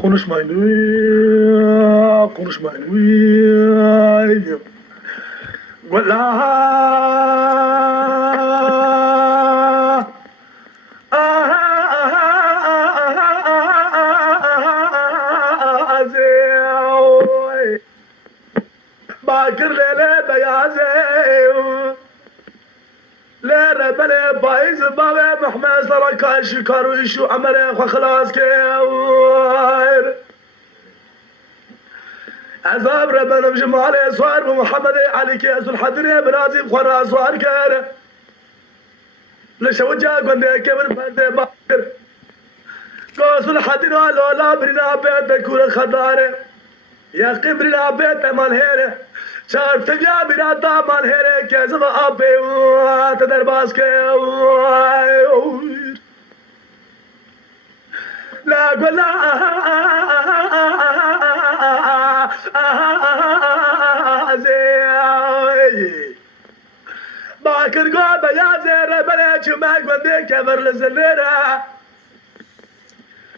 Konuşmayın. Konuşmayın. Valla. باكر ليلة بيازي ليلة بلي بايز بابي محمد سركا شكارو يشو عمري خلاص كير عذاب ربنا بجمالي صار بمحمد علي كيس الحدري برازي بخرا صار كير لشو جا قندي كبر بندي باكر قوس الحدري لولا برنا بيت كور خداري يا قبرنا بيت مال هيره شار تجا براتا مال هيره كذب ابي تدرباس كي لا قلا زي باكر قوبه يا زير بليش ما قندي كبر لزليره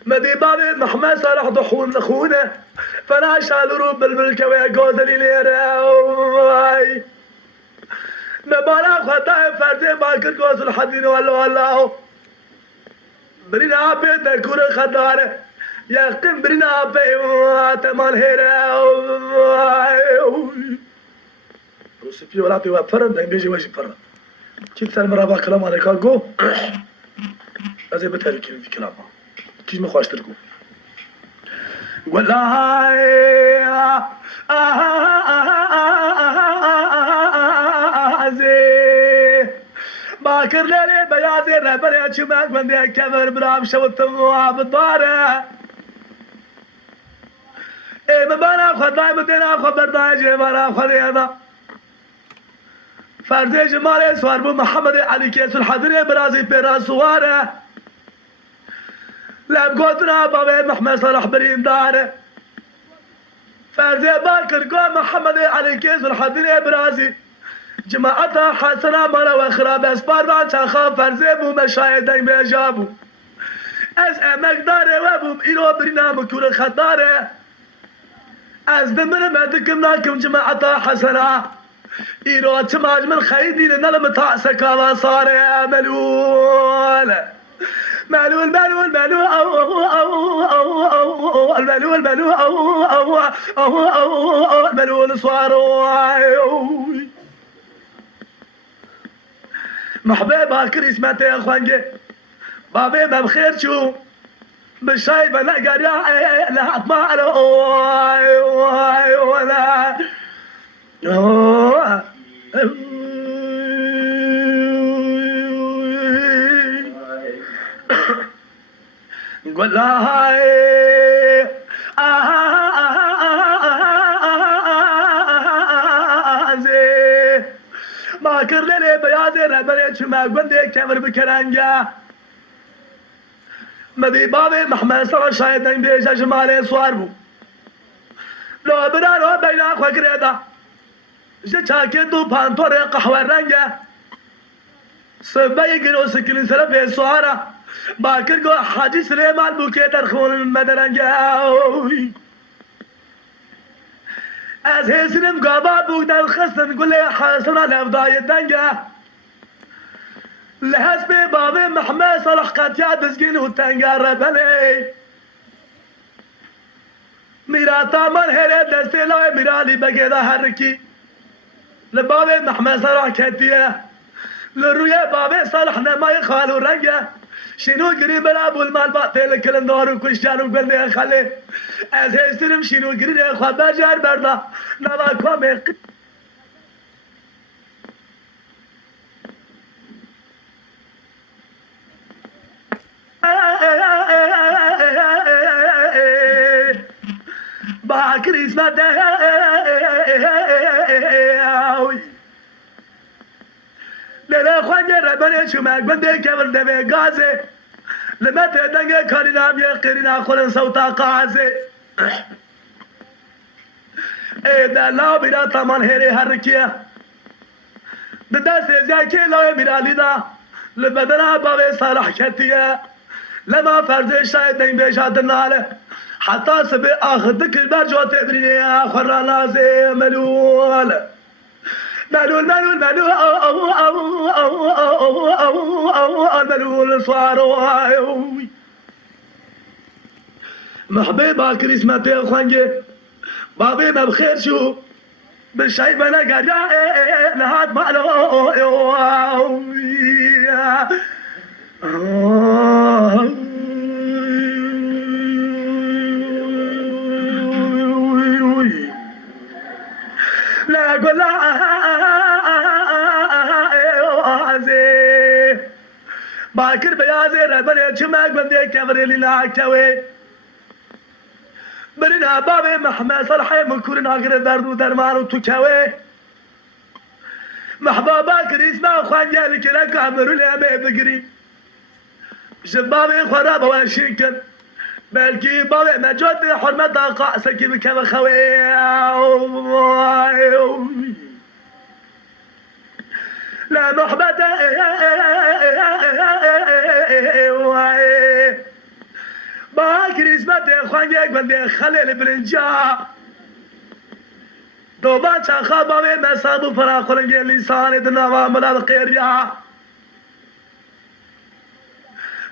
مدي بابي محمد صالح ضحون لخونه فلا شالرو بالملكة ويقوز لي ليرة نبالا خطاي فرزي باكر قوز الحدين والله برينا بيت كورة خدارة يقين برينا بيت تمان هيرة روسفي ولا تيوا فرن دنجي وجه فرن كيف سلم رابع كلام عليك جو لازم بتهلك في كلامه كيف ما خواش تركو والله باكر ليلي بيازي ربري شماك بندي كبر برام شوت بالدارة ايه مبانا خداي بدينا خبر دايجي مبانا خدينا فردي جمالي سوار بو محمد علي كيس الحضري برازي بيرا سواره لم قدنا بابي محمد صلاح برين داره فرزي باكر قوم محمد علي كيس الحضري برازي جماعتها حسنا مالا وخراب اسباردان شاخا فرزي بو مشاهدين بيجابو از امك داره وابو ايرو برينا مكور خداره از دمر مدكم لكم جماعتها حسنا ايرو تماج من خيدين نلم تعسك على صار يا ملول مالو المالو المالو أو أو أو أو أو المالو المالو أو أو أو أو المالو الصارو محبوبة كريسماتي يا اخوانجي بابي ما بخير شو بالشاي بلا قريا لا اطمع له ولا نقول لها ما كرلي بياضي ربري شما قندي كامر بكرانجا مدي بابي محمد صار شايدين بيجا جمالي صواربو لو برارو بينا خو كريدا جاكي دو بانتوري قهوة رنجا سباي قلو سكن سلبي صوارا باكر قو حاجي سليمان بوكي درخون المدرنجا از هسنم قابا بوك در خستن نقول لي حاسنا لفضاي الدنجا لحسبي بابي محمد صالح قاتيا بسكين وتنقا ربلي ميراتا من هيري دستي لاي ميرالي بقيدا هركي لبابي محمد صالح كاتيا للرؤيا بابي صالح نماي خالو رنجا شنو قريب ابو المال باطل كل النار وكل شان وقال لي خلي از هسترم شنو قريب اخو بجار بردا نواكم باكر اسمه لا خوانجه ربنا شو ما قبل كبر دبي غازي لما تدنگ كارينا بيا قرينا خلن صوتا قازي ايه ده لا بلا تمن هري هركيه ده سيزاكي لا بلا لدا لبدنا بابي صالح كتيه لما فرز شاید این بیشاد ناله حتی سبی آخر دکل بر جو تبرینی آخر نازی ملول ملول ملول ملول ملول صارو محبي باكر اسمتي خوانجي بابي ما بخير شو بالشايب انا قاعد نهاد ماله لا قول لا باكر بيازي ربنا شمك بدي كبري لي كوي برنا بابي محمد صالحي من كورنا غير درد ودرمان وتكوي محبابا كريسما خوانيا لك لك عمرو لي امي بقري شبابي خراب واشيكن بلكي بابي مجد حرمة قاسك بكم خوي لا محبة باكر اسمت خوانيك بندي خليل برنجا دوبا چاخا باوي مسابو فرا خلنگي لسان دنوا ملال قيريا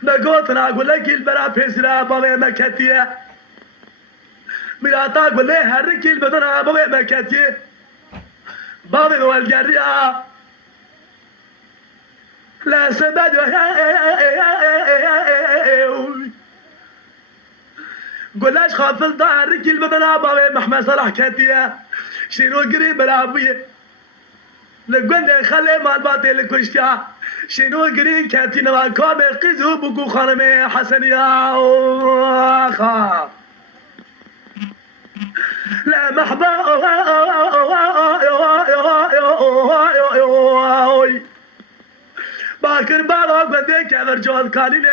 بقوتنا اقول لك البرا بيسرا باوي مكتيه مراتا اقول لي هرك البدنا باوي مكتيه باوي والجريا لا سبد قلاش خافل ظهر كلمة بنا بابي محمد صلاح كاتيه شنو قريب العبية لقلنا خلي مال باطل كشتيا شنو قريب كاتينا ما كامل قزو بكو خانمي حسنيا خا لا محبا باكر بابا بدي كبر جوال كاليني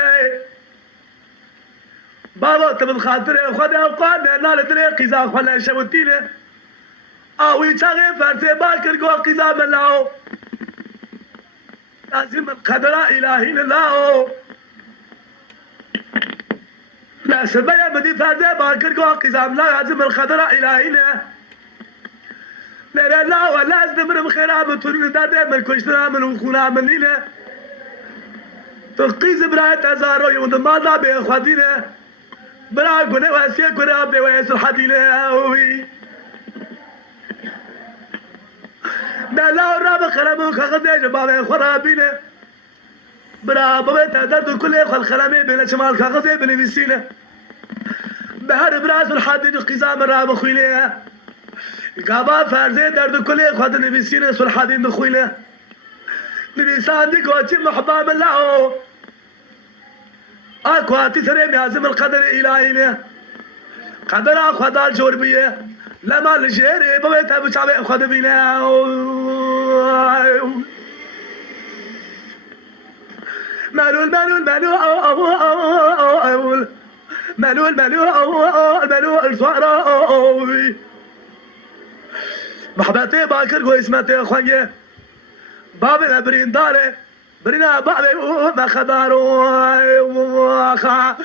بابا تبن خاطر خدا وقانا نال دري قزا خلا شوتيله اوي تاغي فرتي باكر جو قزا ملاو لازم القدر الهي لله لا سبيا بدي فرتي باكر جو قزا ملاو لازم القدر الهي له لا لا ولا ازدمر بخيرا بتون داده من كشتنا من وخونا من ليله تقيز برايت ازارو يوم ما دا بخدينه برا قناه واسيه قناه بويس الحديله اوي لا راب خلمو كغزي بابا خرابينه برا بابا تقدر كل خل خلمي بين شمال كغزي بلبسينه بهر براس الحديد قزام راب خويله قابا فرزي درد كل خد نبسينه سل حديد خويله لبسان دي كوتش محباب الله اكواتي ثري لازم القدر الهي قدر خدا الجوربيه لما الجيري بابا بشعبي خد بينا مالول مالول مالول مالول مالول الصحراء محبتي باكر كو اسمتي خوانجي بابي برين داري برينا بابي ما خدارو خا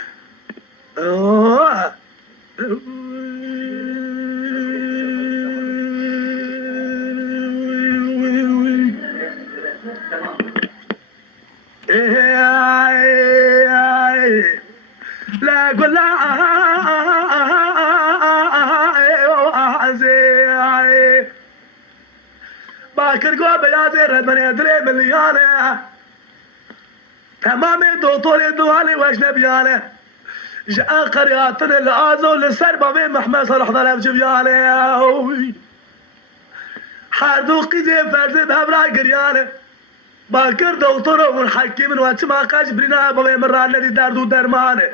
لا قول لا باكر قوة بيازي ربنا يدري مليانة تمامي دوطولي دوالي واجنبيانة جاء قرياتنا الآزو للسر بابي محمد صلاح ضلب جبيانة حردوقي زي فرزي بهبرا قريانة باكر دوطوره والحكي من واتش ما قاش برينا بابي مران الذي داردو درمانة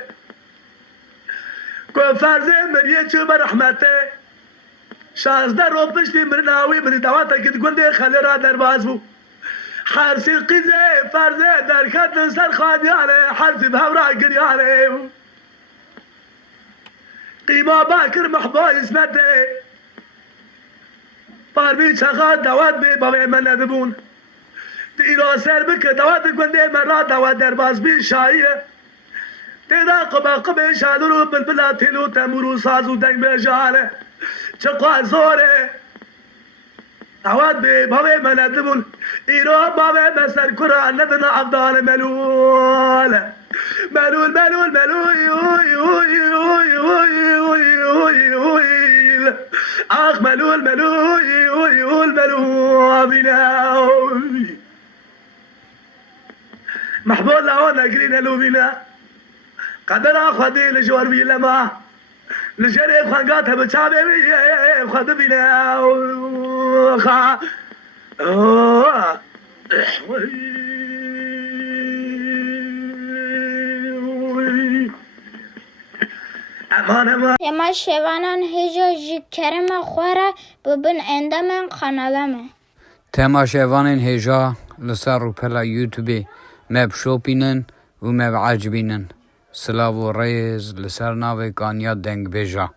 كو فرزي مريه چوب رحمته شازده رو پشتی مرناوی بری دواتك تقول دي خلي را درباز بو حرسي قزي فرزي دركت سر خادي عليه حرسي بهورا قري عليه قيمة باكر محبا اسمته باربي شغال دوات بي بابي من ندبون تيرو سر بك دوات تقول دي مرا دوات درباز بي شاية تدا قبا شادرو بلبلا تلو تمورو سازو دنگ بجانه چقا زوره عواد بي بابي مندمون إيرو بابي بسر كرة ندنا عبدال ملول ملول ملول ملول يوي يوي يوي يوي يوي يوي آخ ملول ملول يوي يوي ملول بنا محبول لهون نقرين له بنا قدر أخذي لجوار بي لما لجري خانقاتها بتشابه خذ بنا خا تما شوانان هجا جی کرم خوره ببین اندام قنالمه تما شوانان هجا لسر رو پلا یوتیوبی مب شوپینن و مب عجبینن سلاو و ریز لسر ناوی کانیا دنگ بیجا